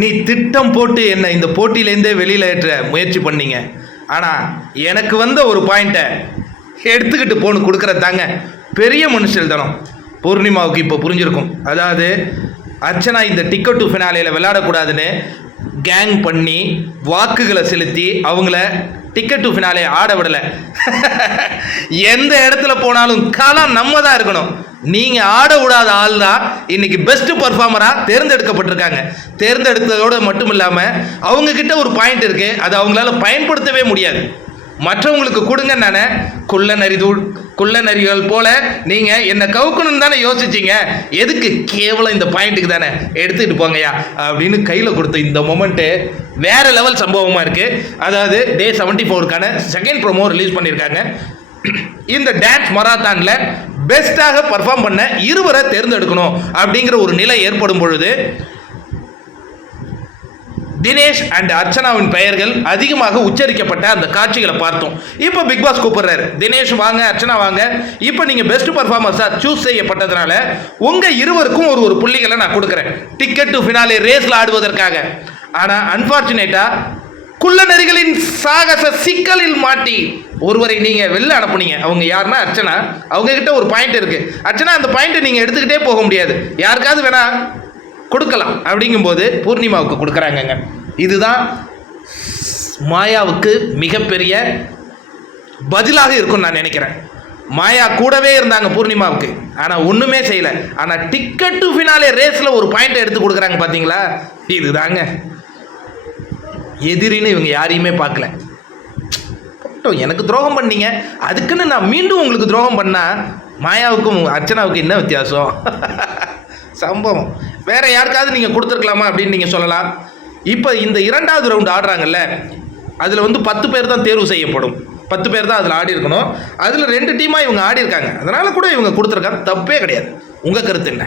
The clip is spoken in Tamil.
நீ திட்டம் போட்டு என்ன இந்த போட்டியிலேருந்தே வெளியில் ஏற்ற முயற்சி பண்ணீங்க. ஆனால் எனக்கு வந்த ஒரு பாயிண்ட்டை எடுத்துக்கிட்டு போன்னு கொடுக்குறதாங்க பெரிய மனுஷல் தானம். பூர்ணிமாவுக்கு இப்போ புரிஞ்சிருக்கும். அதாவது அர்ச்சனா இந்த டிக்கெட் டு ஃபினாலேயில் விளையாடக்கூடாதுன்னு கேங் பண்ணி வாக்குகளை செலுத்தி அவங்கள டிக்கெட் டு ஃபினாலே ஆட விடலை. எந்த இடத்துல போனாலும் களம் நம்ம தான் இருக்கணும். நீங்கள் ஆட விடாத ஆள் தான் இன்னைக்கு பெஸ்ட் பர்ஃபார்மராக தேர்ந்தெடுக்கப்பட்டிருக்காங்க. தேர்ந்தெடுத்ததோடு மட்டும் இல்லாமல் அவங்கக்கிட்ட ஒரு பாயிண்ட் இருக்குது, அதை அவங்களால பயன்படுத்தவே முடியாது. மற்றவங்களுக்கு கொடுங்க நானே குள்ள நரிகள் போல நீங்கள் என்னை கவுக்கணும்னு தானே யோசிச்சிங்க, எதுக்கு கேவலம் இந்த பாயிண்ட்டுக்கு தானே எடுத்துக்கிட்டு போங்கய்யா அப்படின்னு கையில் கொடுத்த இந்த மொமெண்ட்டு வேறு லெவல் சம்பவமாக இருக்குது. அதாவது Day 74க்கான செகண்ட் ப்ரோமோ ரிலீஸ் பண்ணியிருக்காங்க. இந்த டான்ஸ் மராத்தானில் பெஸ்ட்டாக பர்ஃபார்ம் பண்ண இருவரை தேர்ந்தெடுக்கணும் அப்படிங்கிற ஒரு நிலை ஏற்படும் பொழுது தினேஷ் அண்ட் அர்ச்சனாவின் பெயர்கள் அதிகமாக உச்சரிக்கப்பட்ட அந்த காட்சிகளை பார்த்தோம். இப்போ பிக் பாஸ் கூப்பிடுறாரு, தினேஷ் வாங்க, அர்ச்சனா வாங்க, இப்போ நீங்கள் பெஸ்ட் பர்ஃபார்மன்ஸாக சூஸ் செய்யப்பட்டதுனால உங்கள் இருவருக்கும் ஒரு புள்ளிகளை நான் கொடுக்குறேன் டிக்கெட் டு ஃபினாலே ரேஸில் ஆடுவதற்காக. ஆனால் அன்ஃபார்ச்சுனேட்டாக குள்ள நரிகளின் சாகச சிக்கலில் மாட்டி ஒருவரை நீங்கள் வெளில அனுப்புனீங்க. அவங்க யாருன்னா அர்ச்சனா. அவங்கக்கிட்ட ஒரு பாயிண்ட் இருக்குது. அர்ச்சனா அந்த பாயிண்ட்டை நீங்கள் எடுத்துக்கிட்டே போக முடியாது, யாருக்காவது வேணா கொடுக்கலாம். அப்படிங்கும்போது பூர்ணிமாவுக்கு கொடுக்குறாங்கங்க. இதுதான் மாயாவுக்கு மிகப்பெரிய பதிலாக இருக்கும்னு நான் நினைக்கிறேன். மாயா கூடவே இருந்தாங்க பூர்ணிமாவுக்கு, ஆனால் ஒன்றுமே செய்யலை. ஆனால் டிக்கெட் டு ஃபினாலே ரேஸில் ஒரு பாயிண்ட் எடுத்து கொடுக்குறாங்க பார்த்தீங்களா? இதுதாங்க எதிரின்னு இவங்க யாரையுமே பார்க்கல. எனக்கு துரோகம் பண்ணீங்க, அதுக்குன்னு நான் மீண்டும் உங்களுக்கு துரோகம் பண்ணால் மாயாவுக்கும் அர்ச்சனாவுக்கும் என்ன வித்தியாசம்? சம்பவம் வேற யாருக்காவது நீங்கள் கொடுத்துருக்கலாமா அப்படின்னு நீங்கள் சொல்லலாம். இப்போ இந்த 2வது ரவுண்டு ஆடுறாங்கல்ல, அதில் 10 பேர் தான் தேர்வு செய்யப்படும். 10 பேர் தான் அதில் ஆடி இருக்கணும். அதில் 2 டீமாக இவங்க ஆடி இருக்காங்க. அதனால கூட இவங்க கொடுத்துருக்காங்க, தப்பே கிடையாது. உங்கள் கருத்து என்ன?